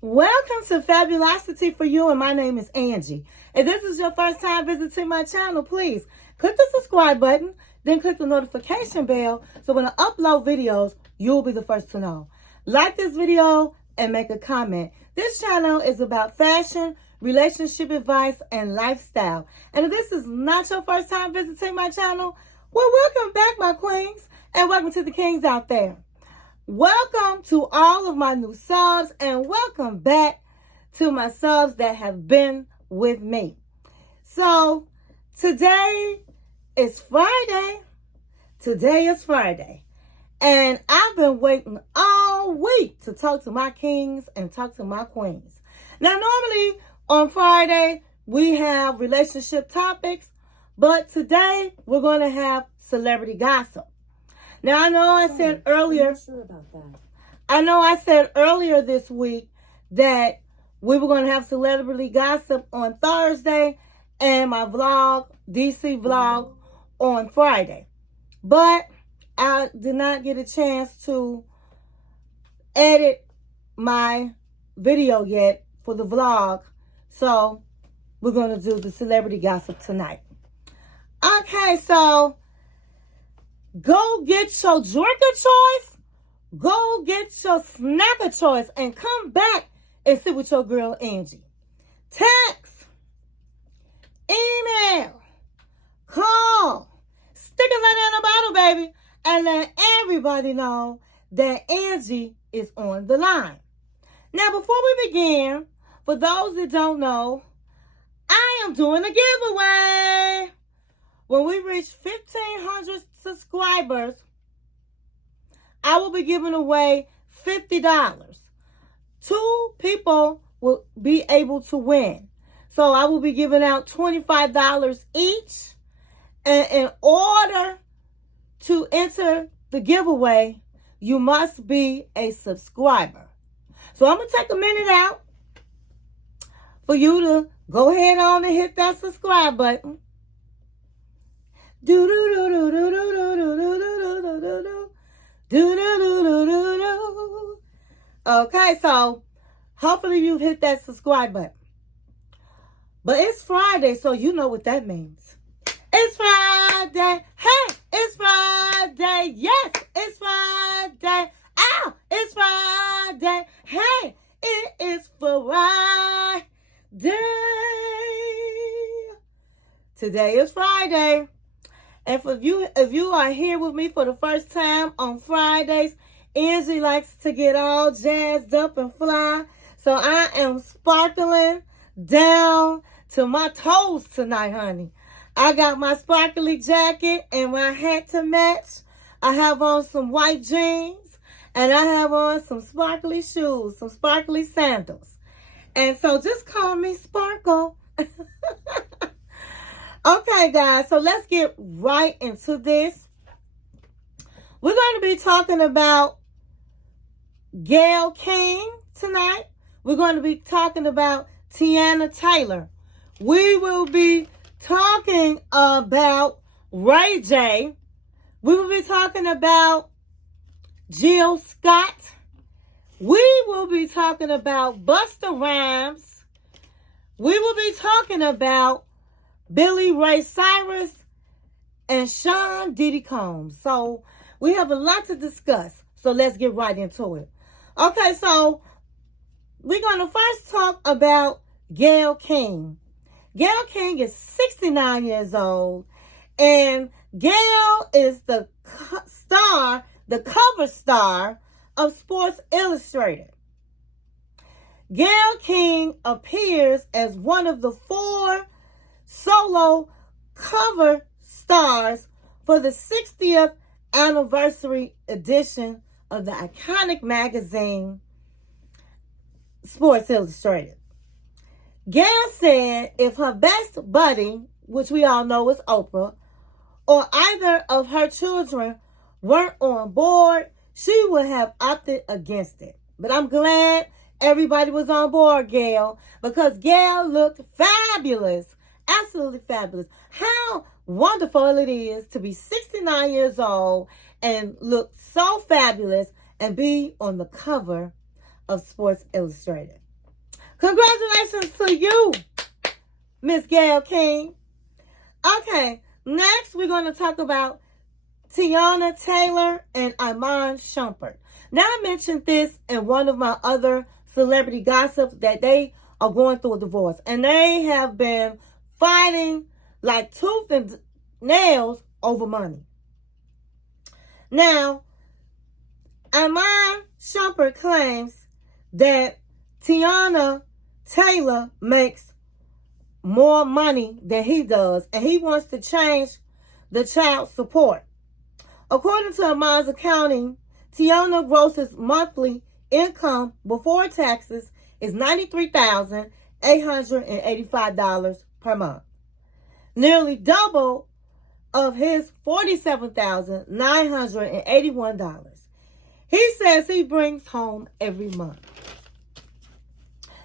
Welcome to Fabulosity For You, and my name is Angie. If this is your first time visiting my channel, please click the subscribe button, then click the notification bell so when I upload videos, you'll be the first to know. Like this video and make a comment. This channel is about fashion, relationship advice, and lifestyle. And if this is not your first time visiting my channel, well, welcome back, my queens, and welcome to the kings out there. Welcome to all of my new subs, and welcome back to my subs that have been with me. So today is Friday. And I've been waiting all week to talk to my kings and talk to my queens. Now, normally on Friday, we have relationship topics, but today we're going to have celebrity gossip. Now, I know I said earlier, I said earlier this week that we were going to have celebrity gossip on Thursday and my vlog, DC vlog, on Friday. But I did not get a chance to edit my video yet for the vlog. So we're going to do the celebrity gossip tonight. Okay, so go get your drink of choice, go get your snack of choice, and come back and sit with your girl, Angie. Text, email, call, stick a letter in a bottle, baby, and let everybody know that Angie is on the line. Now, before we begin, for those that don't know, I am doing a giveaway. When we reach 1,500 subscribers, I will be giving away $50. 2 people will be able to win. So I will be giving out $25 each. And in order to enter the giveaway, you must be a subscriber. So I'm going to take a minute out for you to go ahead on and hit that subscribe button. Okay, so hopefully you've hit that subscribe button. But it's Friday, so you know what that means. It's Friday. Hey, it's Friday. Yes, it's Friday. Ow, it's Friday. Hey, it is Friday. Today is Friday. And if you are here with me for the first time on Fridays, Angie likes to get all jazzed up and fly. So I am sparkling down to my toes tonight, honey. I got my sparkly jacket and my hat to match. I have on some white jeans and I have on some sparkly shoes, some sparkly sandals. And so just call me Sparkle. Okay, guys, so let's get right into this. We're going to be talking about Gail King tonight. We're going to be talking about Teyana Taylor. We will be talking about Ray J. We will be talking about Jill Scott. We will be talking about Busta Rhymes. We will be talking about Ray Cyrus and Sean Diddy Combs. So we have a lot to discuss. So let's get right into it. Okay, so we're going to first talk about Gail King. Gail King is 69 years old, and Gail is the cover star of Sports Illustrated. Gail King appears as one of the 4 solo cover stars for the 60th anniversary edition of the iconic magazine Sports Illustrated. Gail said if her best buddy, which we all know is Oprah, or either of her children weren't on board, she would have opted against it. But I'm glad everybody was on board, Gail, because Gail looked fabulous. Absolutely fabulous. How wonderful it is to be 69 years old and look so fabulous and be on the cover of Sports Illustrated. Congratulations to you, Miss Gail King. Okay, next we're going to talk about Teyana Taylor and Iman Shumpert. Now, I mentioned this in one of my other celebrity gossips that they are going through a divorce. And they have been fighting like tooth and nails over money. Now, Iman Shumpert claims that Teyana Taylor makes more money than he does, and he wants to change the child support. According to Iman's accounting, Teyana grosses monthly income before taxes is $93,885 per month, nearly double of his $47,981. He says he brings home every month.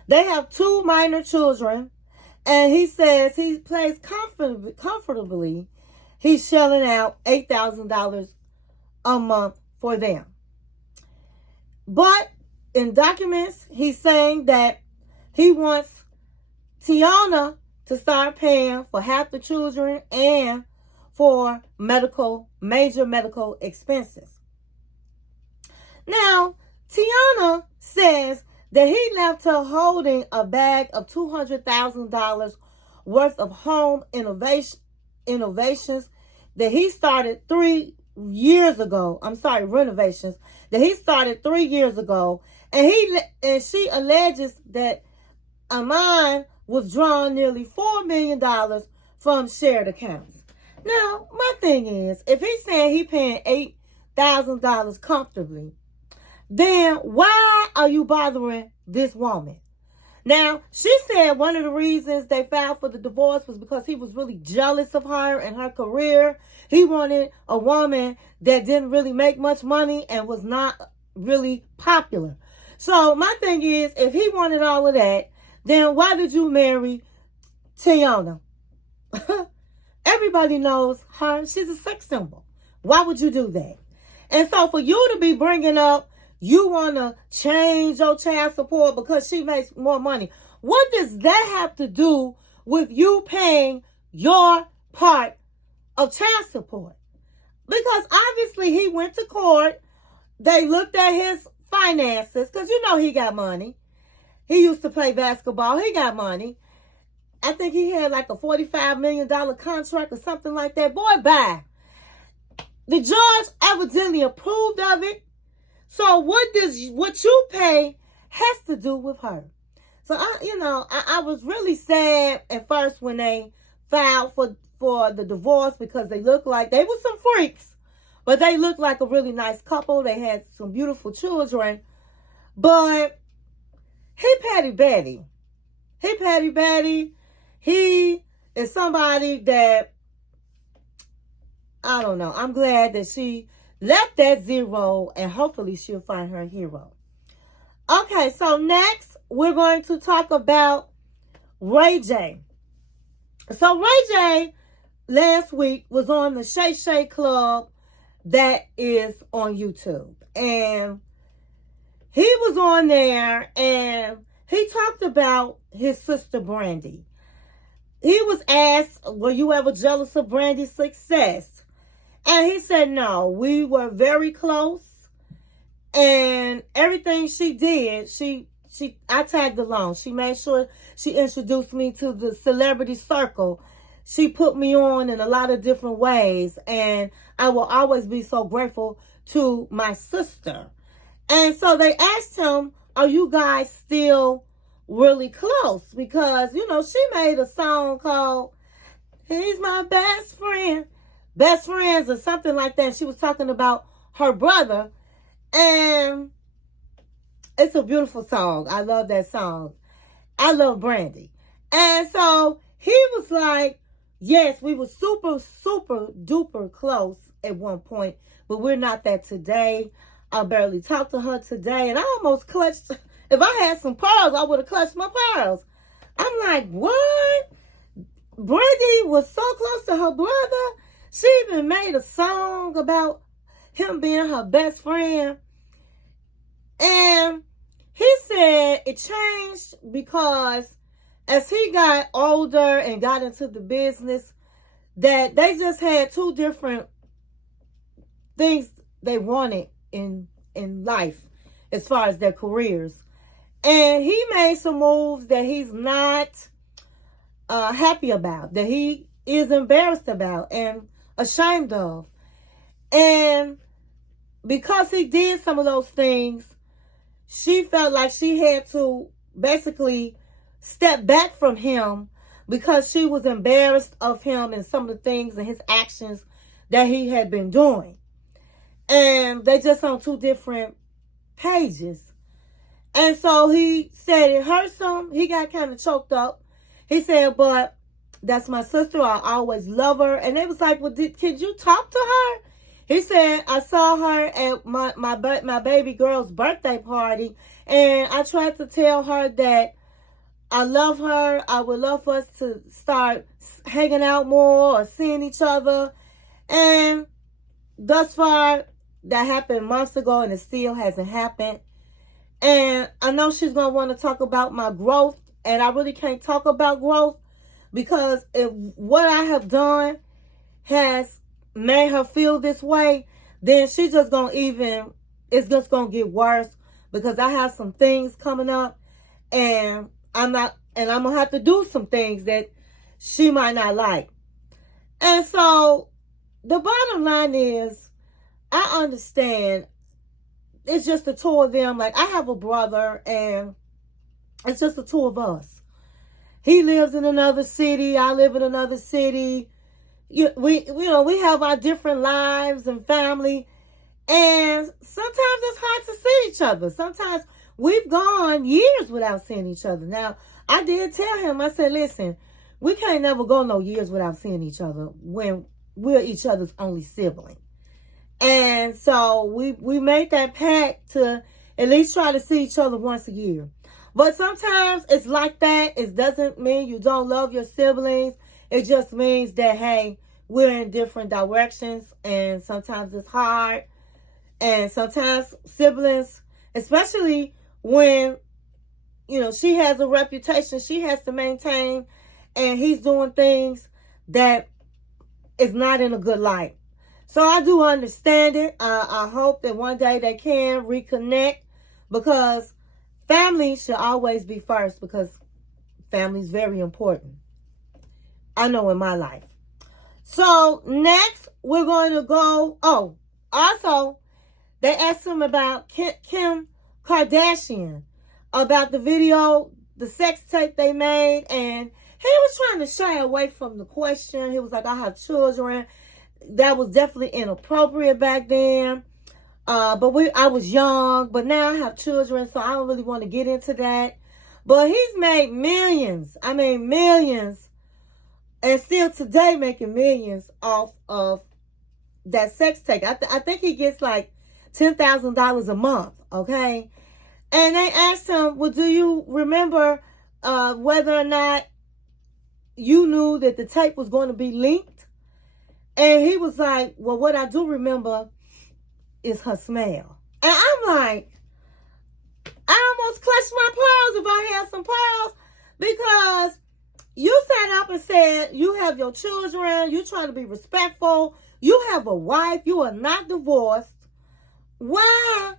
They have 2 minor children, and he says he plays comfortably. He's shelling out $8,000 a month for them. But in documents, he's saying that he wants Teyana to start paying for half the children and for major medical expenses. Now, Teyana says that he left her holding a bag of $200,000 worth of home innovations that he started 3 years ago. Renovations that he started 3 years ago. And she alleges that Iman withdrawn nearly $4 million from shared accounts. Now, my thing is, if he's saying he paying $8,000 comfortably, then why are you bothering this woman? Now, she said one of the reasons they filed for the divorce was because he was really jealous of her and her career. He wanted a woman that didn't really make much money and was not really popular. So my thing is, if he wanted all of that, then why did you marry Teyana? Everybody knows her. She's a sex symbol. Why would you do that? And so for you to be bringing up, you want to change your child support because she makes more money. What does that have to do with you paying your part of child support? Because obviously he went to court. They looked at his finances because you know he got money. He used to play basketball. He got money. I think he had like a $45 million contract or something like that. Boy, bye. The judge evidently approved of it. So what you pay has to do with her. So I was really sad at first when they filed for the divorce because they looked like they were some freaks, but they looked like a really nice couple. They had some beautiful children, but he patty batty. He is somebody that I don't know. I'm glad that she left that zero, and hopefully she'll find her hero. Okay, so next we're going to talk about Ray J. So Ray J last week was on the Shay Shay Club that is on YouTube. And he was on there and he talked about his sister Brandy. He was asked, were you ever jealous of Brandy's success? And he said, no, we were very close. And everything she did, I tagged along. She made sure she introduced me to the celebrity circle. She put me on in a lot of different ways. And I will always be so grateful to my sister. And so they asked him, are you guys still really close? Because, she made a song called He's My Best Friend. Best friends or something like that. She was talking about her brother. And it's a beautiful song. I love that song. I love Brandy. And so he was like, yes, we were super, super duper close at one point. But we're not that today. I barely talked to her today. And I almost clutched. If I had some pearls, I would have clutched my pearls. I'm like, what? Brandy was so close to her brother. She even made a song about him being her best friend. And he said it changed because as he got older and got into the business, that they just had two different things they wanted in life as far as their careers. And he made some moves that he's not happy about, that he is embarrassed about and ashamed of. And because he did some of those things, she felt like she had to basically step back from him because she was embarrassed of him and some of the things and his actions that he had been doing. And they just on two different pages. And so he said it hurts him. He got kind of choked up. He said, but that's my sister. I always love her. And they was like, well, could you talk to her? He said, I saw her at my baby girl's birthday party. And I tried to tell her that I love her. I would love for us to start hanging out more or seeing each other. And thus far, that happened months ago and it still hasn't happened. And I know she's going to want to talk about my growth. And I really can't talk about growth because if what I have done has made her feel this way, then she's just going to it's just going to get worse because I have some things coming up and I'm going to have to do some things that she might not like. And so the bottom line is, I understand it's just the two of them. Like, I have a brother and it's just the two of us. He lives in another city. I live in another city. We have our different lives and family. And sometimes it's hard to see each other. Sometimes we've gone years without seeing each other. Now, I did tell him, I said, listen, we can't never go no years without seeing each other when we're each other's only sibling. And so we made that pact to at least try to see each other once a year. But sometimes it's like that. It doesn't mean you don't love your siblings. It just means that, hey, we're in different directions. And sometimes it's hard. And sometimes siblings, especially when, she has a reputation she has to maintain. And he's doing things that is not in a good light. So I do understand it. I hope that one day they can reconnect because family should always be first because family is very important. I know in my life. So next we're going to go. Oh, also they asked him about Kim Kardashian, about the video, the sex tape they made. And he was trying to shy away from the question. He was like, I have children. That was definitely inappropriate back then. But I was young, but now I have children, so I don't really want to get into that. But he's made millions. I mean, millions. And still today making millions off of that sex tape. I think he gets like $10,000 a month, okay? And they asked him, well, do you remember whether or not you knew that the tape was going to be leaked? And he was like, well, what I do remember is her smell. And I'm like, I almost clutched my pearls if I had some pearls because you sat up and said you have your children, you're trying to be respectful, you have a wife, you are not divorced. Why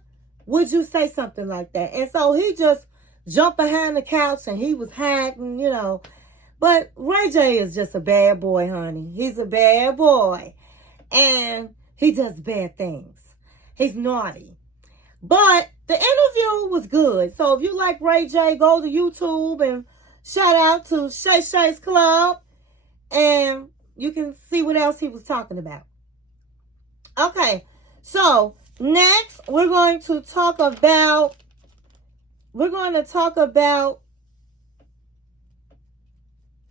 would you say something like that? And so he just jumped behind the couch and he was hiding, But Ray J is just a bad boy, honey. He's a bad boy. And he does bad things. He's naughty. But the interview was good. So if you like Ray J, go to YouTube and shout out to Shay Shay's Club. And you can see what else he was talking about. Okay. So next we're going to talk about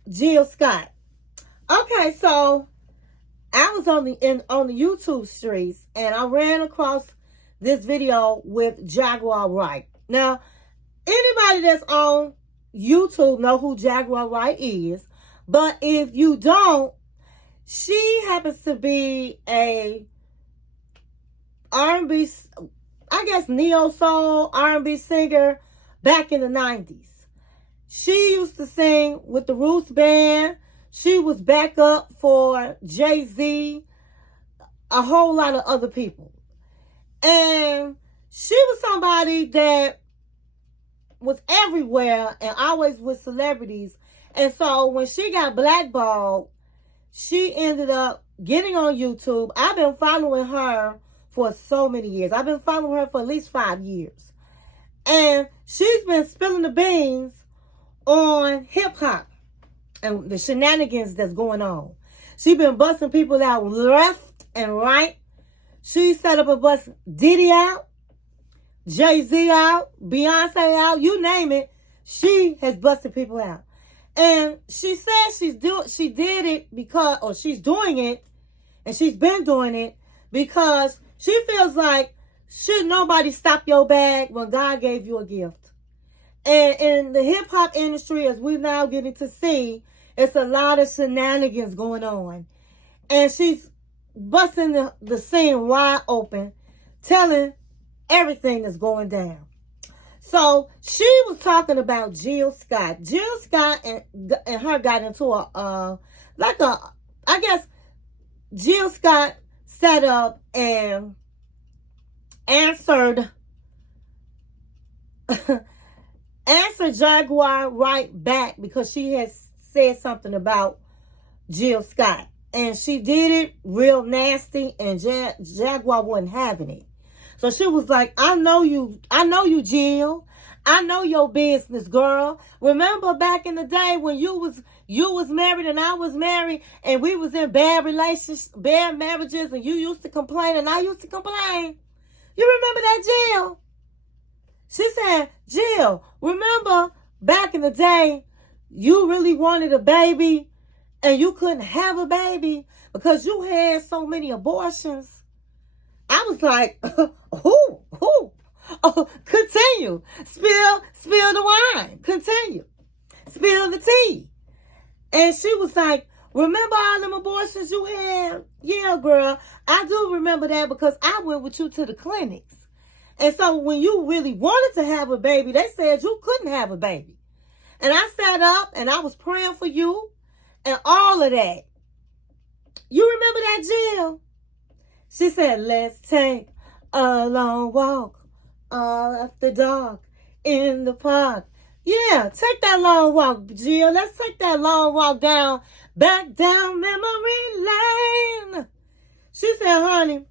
Jill Scott. Okay, so I was on the YouTube streets and I ran across this video with Jaguar Wright. Now, anybody that's on YouTube know who Jaguar Wright is, but if you don't, she happens to be a R&B, I guess neo soul R&B singer back in the 90s. She used to sing with the Roots Band. She was backup for Jay-Z, a whole lot of other people. And she was somebody that was everywhere and always with celebrities. And so when she got blackballed, she ended up getting on YouTube. I've been following her for so many years. I've been following her for at least 5 years. And she's been spilling the beans on hip-hop and the shenanigans that's going on. She's been busting people out left and right. She set up a bust Diddy out, Jay-Z out, Beyonce out, you name it. She has busted people out. And she says she's doing it, and she's been doing it because she feels like, should nobody stop your bag when God gave you a gift? And in the hip-hop industry, as we're now getting to see, it's a lot of shenanigans going on. And she's busting the scene wide open, telling everything that's going down. So she was talking about Jill Scott. Jill Scott and her got into I guess Jill Scott set up and answered Jaguar Wright back because she has said something about Jill Scott. And she did it real nasty, and Jaguar wasn't having it. So she was like, I know you, Jill. I know your business, girl. Remember back in the day when you was married and I was married, and we was in bad relationships, bad marriages, and you used to complain and I used to complain. You remember that, Jill? She said, Jill, remember back in the day, you really wanted a baby and you couldn't have a baby because you had so many abortions. I was like, continue. Spill the wine. Continue. Spill the tea. And she was like, remember all them abortions you had? Yeah, girl, I do remember that because I went with you to the clinics. And so when you really wanted to have a baby, they said you couldn't have a baby. And I sat up and I was praying for you and all of that. You remember that, Jill? She said, let's take a long walk after dark in the park. Yeah, take that long walk, Jill. Let's take that long walk back down memory lane. She said, honey,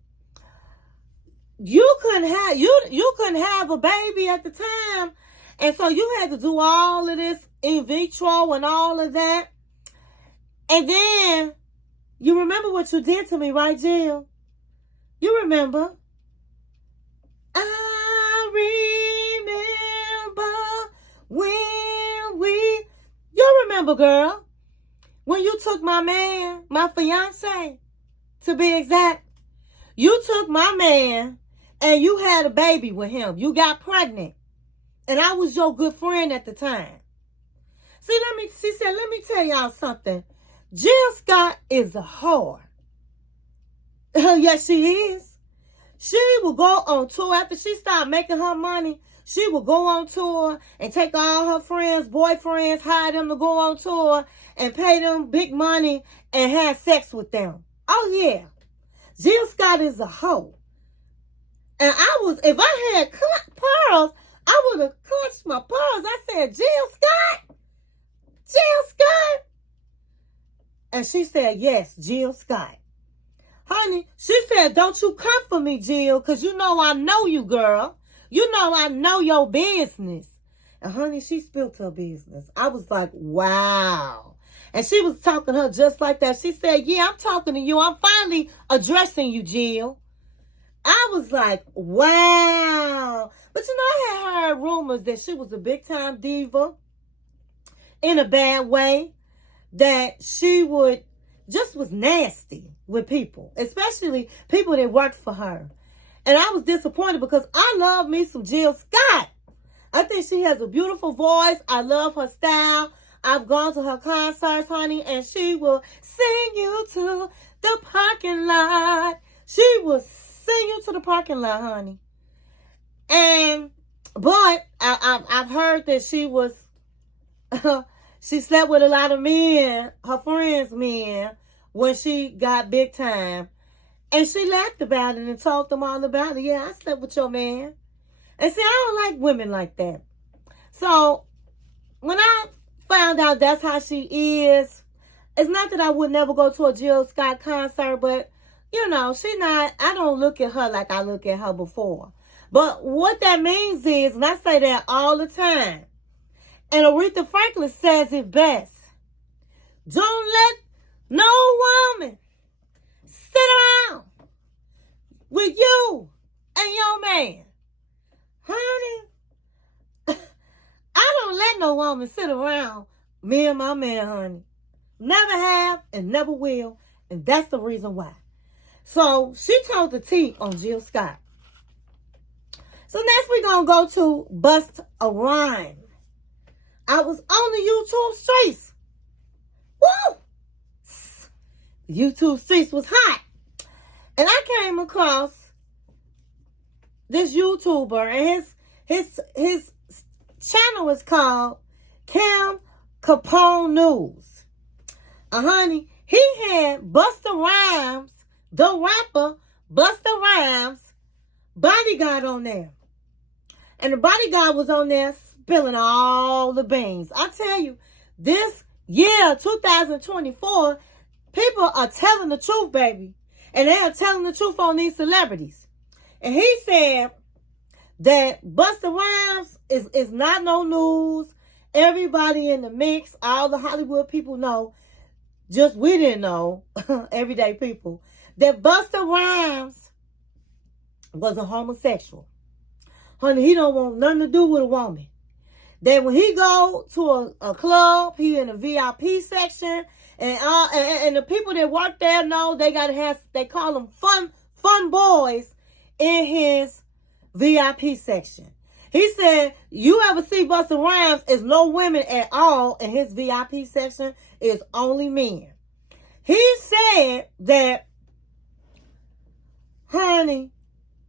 you couldn't have a baby at the time. And so you had to do all of this in vitro and all of that. And then you remember what you did to me, right, Jill? You remember? I remember when you remember, girl, when you took my man, my fiance, to be exact. You took my man and you had a baby with him. You got pregnant. And I was your good friend at the time. She said, let me tell y'all something. Jill Scott is a whore. Yes, she is. She will go on tour after she started making her money. She will go on tour and take all her friends, boyfriends, hire them to go on tour and pay them big money and have sex with them. Oh, yeah. Jill Scott is a hoe. And if I had pearls, I would have clutched my pearls. I said, Jill Scott? Jill Scott? And she said, yes, Jill Scott. Honey, she said, don't you come for me, Jill, because you know I know you, girl. You know I know your business. And honey, she spilled her business. I was like, wow. And she was talking to her just like that. She said, yeah, I'm talking to you. I'm finally addressing you, Jill. I was like, wow. But you know, I had heard rumors that she was a big-time diva in a bad way, that she was nasty with people, especially people that worked for her. And I was disappointed because I love me some Jill Scott. I think she has a beautiful voice. I love her style. I've gone to her concerts, honey, and she will sing you to the parking lot. She will sing you to the parking lot, honey. And But I've heard that she was, she slept with a lot of men, her friends' men, when she got big time. And she laughed about it and told them all about it. Yeah, I slept with your man. And see, I don't like women like that. So when I found out that's how she is, it's not that I would never go to a Jill Scott concert, but, you know, I don't look at her like I look at her before. But what that means is, and I say that all the time, and Aretha Franklin says it best, don't let no woman sit around with you and your man. Honey, I don't let no woman sit around me and my man, honey. Never have and never will. And that's the reason why. So she told the tea on Jill Scott. So next we're going to go to Busta Rhymes. I was on the YouTube streets. Woo! The YouTube streets was hot. And I came across this YouTuber, and his channel is called Cam Capone News. Honey, he had Busta Rhymes, the rapper Busta Rhymes, bodyguard on there. And the bodyguard was on there spilling all the beans. I tell you, this year, 2024, people are telling the truth, baby. And they are telling the truth on these celebrities. And he said that Busta Rhymes is not no news. Everybody in the mix, all the Hollywood people know, just we didn't know, everyday people, that Busta Rhymes was a homosexual. Honey, he don't want nothing to do with a woman. That when he go to a club, he in a VIP section, and the people that work there know they gotta have, they call them fun boys in his VIP section. He said, you ever see Busta Rhymes, is no women at all in his VIP section, is only men. He said that, honey,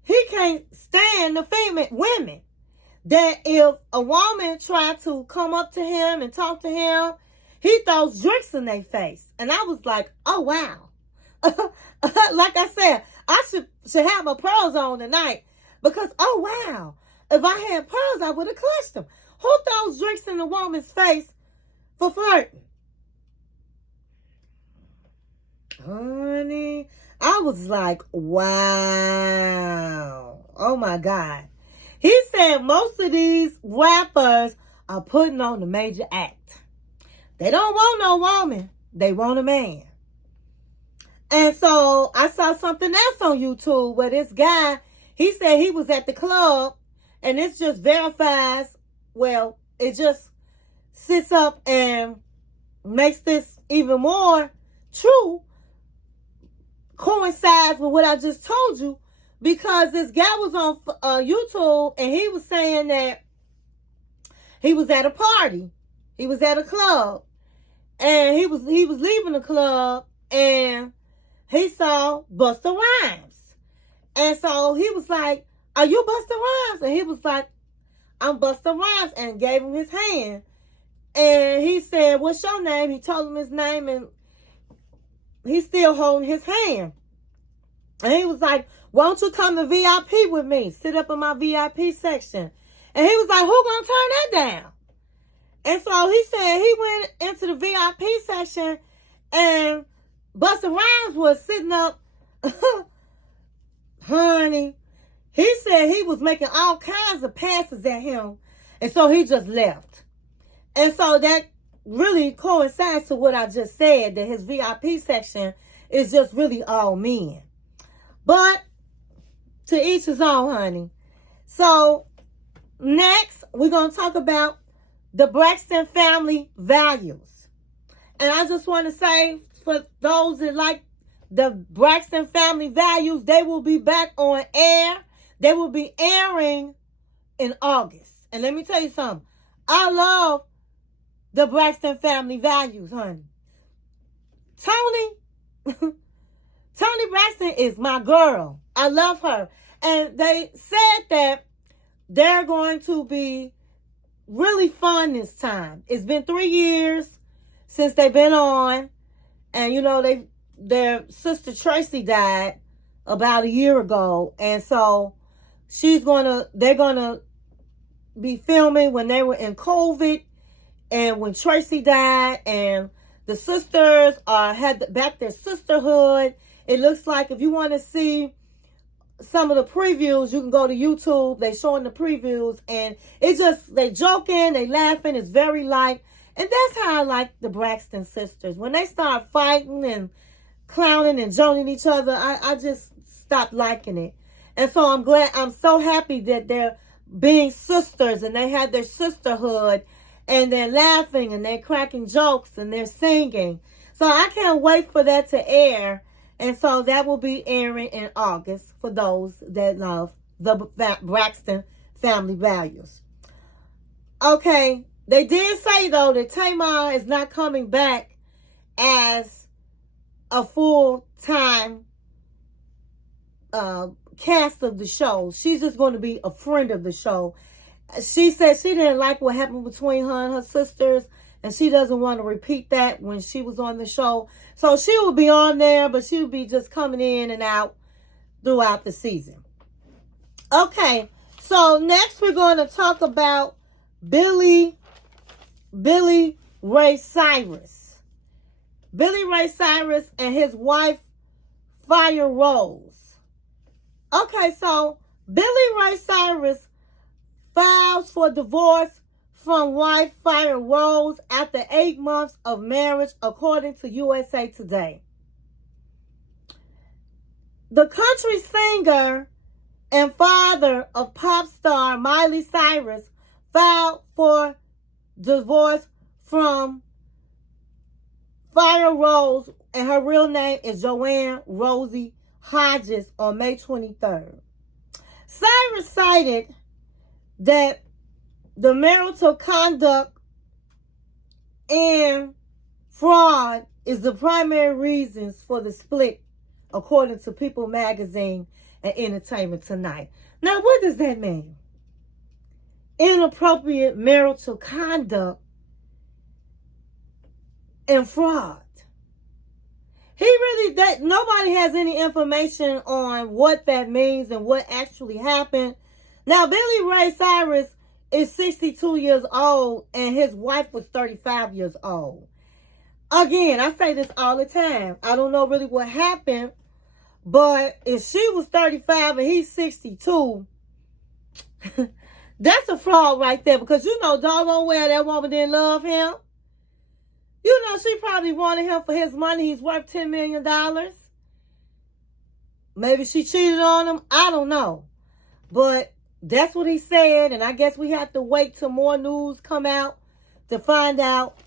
he can't stand the female women. That if a woman tried to come up to him and talk to him, he throws drinks in their face. And I was like, oh, wow. Like I said, I should have my pearls on tonight. Because, oh, wow. If I had pearls, I would have clutched them. Who throws drinks in a woman's face for flirting? Honey, I was like, wow. Oh, my God. He said most of these rappers are putting on the major act. They don't want no woman. They want a man. And so I saw something else on YouTube where this guy, he said he was at the club, and this just verifies, well, it just sits up and makes this even more true, coincides with what I just told you. Because this guy was on YouTube, and he was saying that he was at a party. He was at a club. And he was leaving the club, and he saw Busta Rhymes. And so he was like, are you Busta Rhymes? And he was like, I'm Busta Rhymes, and gave him his hand. And he said, what's your name? He told him his name, and he's still holding his hand. And he was like, why don't you come to VIP with me? Sit up in my VIP section. And he was like, who gonna turn that down? And so he said he went into the VIP section, and Busta Rhymes was sitting up. Honey, he said he was making all kinds of passes at him. And so he just left. And so that really coincides to what I just said, that his VIP section is just really all men. But to each his own, honey. So next, we're going to talk about the Braxton Family Values. And I just want to say, for those that like the Braxton Family Values, they will be back on air. They will be airing in August. And let me tell you something. I love the Braxton Family Values, honey. Toni Braxton is my girl. I love her. And they said that they're going to be really fun this time. It's been 3 years since they've been on. And, you know, their sister Tracy died about a year ago. And so they're going to be filming when they were in COVID and when Tracy died. And the sisters had back their sisterhood. It looks like if you want to see some of the previews, you can go to YouTube. They showing the previews, and it's just, they joking, they laughing. It's very light. And that's how I like the Braxton sisters. When they start fighting and clowning and joking each other, I just stopped liking it. And so I'm so happy that they're being sisters and they have their sisterhood and they're laughing and they're cracking jokes and they're singing. So I can't wait for that to air. And so that will be airing in August for those that love the Braxton Family Values. Okay, they did say, though, that Teyana is not coming back as a full-time cast of the show. She's just going to be a friend of the show. She said she didn't like what happened between her and her sisters, and she doesn't want to repeat that when she was on the show. So she will be on there, but she will be just coming in and out throughout the season. Okay, so next we're going to talk about Billy Ray Cyrus. Billy Ray Cyrus and his wife, Fire Rose. Okay, so Billy Ray Cyrus files for divorce from wife Fire Rose after 8 months of marriage, according to USA Today. The country singer and father of pop star Miley Cyrus filed for divorce from Fire Rose, and her real name is Joanne Rosie Hodges, on May 23rd. Cyrus cited that the marital conduct and fraud is the primary reasons for the split, according to People Magazine and Entertainment Tonight. Now, what does that mean? Inappropriate marital conduct and fraud. Nobody has any information on what that means and what actually happened. Now, Billy Ray Cyrus is 62 years old and his wife was 35 years old. Again, I say this all the time. I don't know really what happened, but if she was 35 and he's 62, that's a fraud right there, because you know doggone well that woman didn't love him. You know, she probably wanted him for his money. He's worth $10 million. Maybe she cheated on him. I don't know. But that's what he said, and I guess we have to wait till more news come out to find out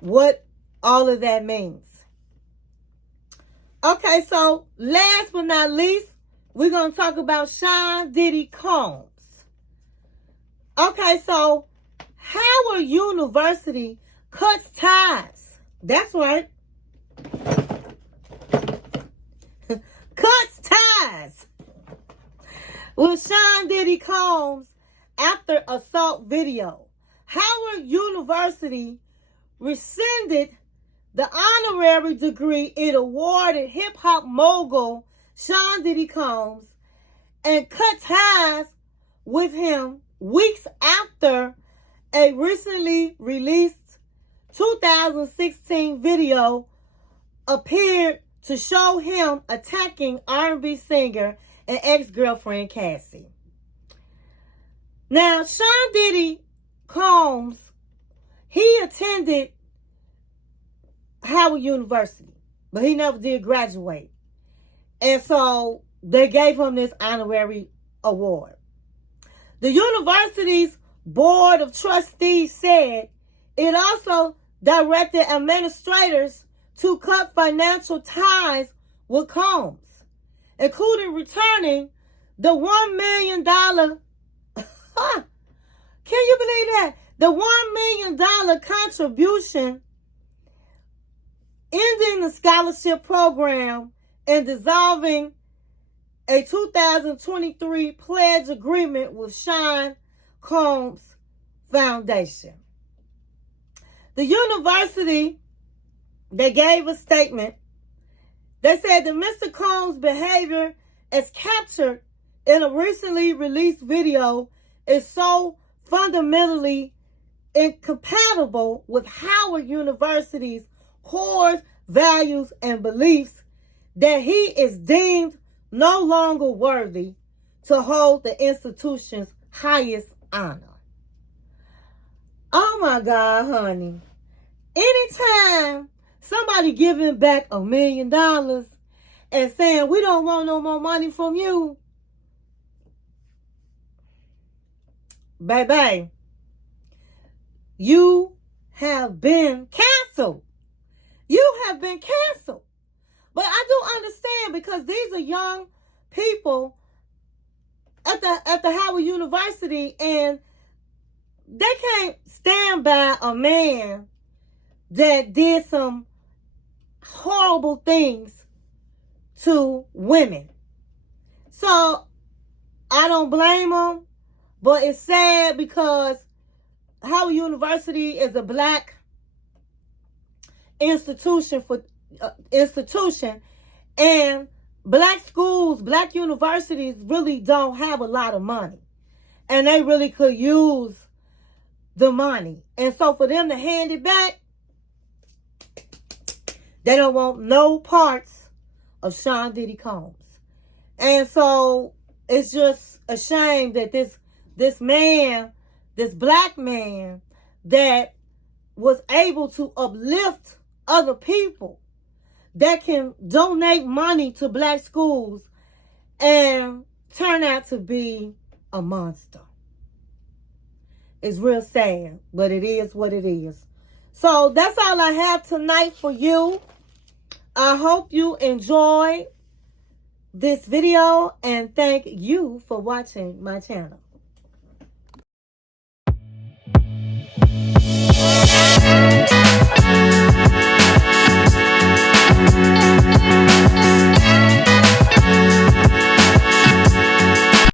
what all of that means. Okay, so last but not least, we're going to talk about Sean Diddy Combs. Okay, so Howard University cuts ties. That's right. Cuts ties with Sean Diddy Combs after assault video. Howard University rescinded the honorary degree it awarded hip-hop mogul Sean Diddy Combs and cut ties with him weeks after a recently released 2016 video appeared to show him attacking R&B singer and ex-girlfriend Cassie. Now, Sean Diddy Combs, he attended Howard University, but he never did graduate. And so they gave him this honorary award. The university's board of trustees said it also directed administrators to cut financial ties with Combs, including returning the $1 million, can you believe that? The $1 million contribution, ending the scholarship program, and dissolving a 2023 pledge agreement with Sean Combs Foundation. The university, they gave a statement. They said that Mr. Combs' behavior as captured in a recently released video is so fundamentally incompatible with Howard University's core values and beliefs that he is deemed no longer worthy to hold the institution's highest honor. Oh my God, honey. Anytime somebody giving back $1 million and saying, we don't want no more money from you, baby, you have been canceled. You have been canceled. But I do understand, because these are young people at the Howard University, and they can't stand by a man that did some horrible things to women. So I don't blame them, but it's sad because Howard University is a black institution and black schools, black universities really don't have a lot of money, and they really could use the money. And so for them to hand it back, they don't want no parts of Sean Diddy Combs. And so it's just a shame that this man, this black man that was able to uplift other people, that can donate money to black schools, and turn out to be a monster. It's real sad, but it is what it is. So that's all I have tonight for you. I hope you enjoyed this video, and thank you for watching my channel.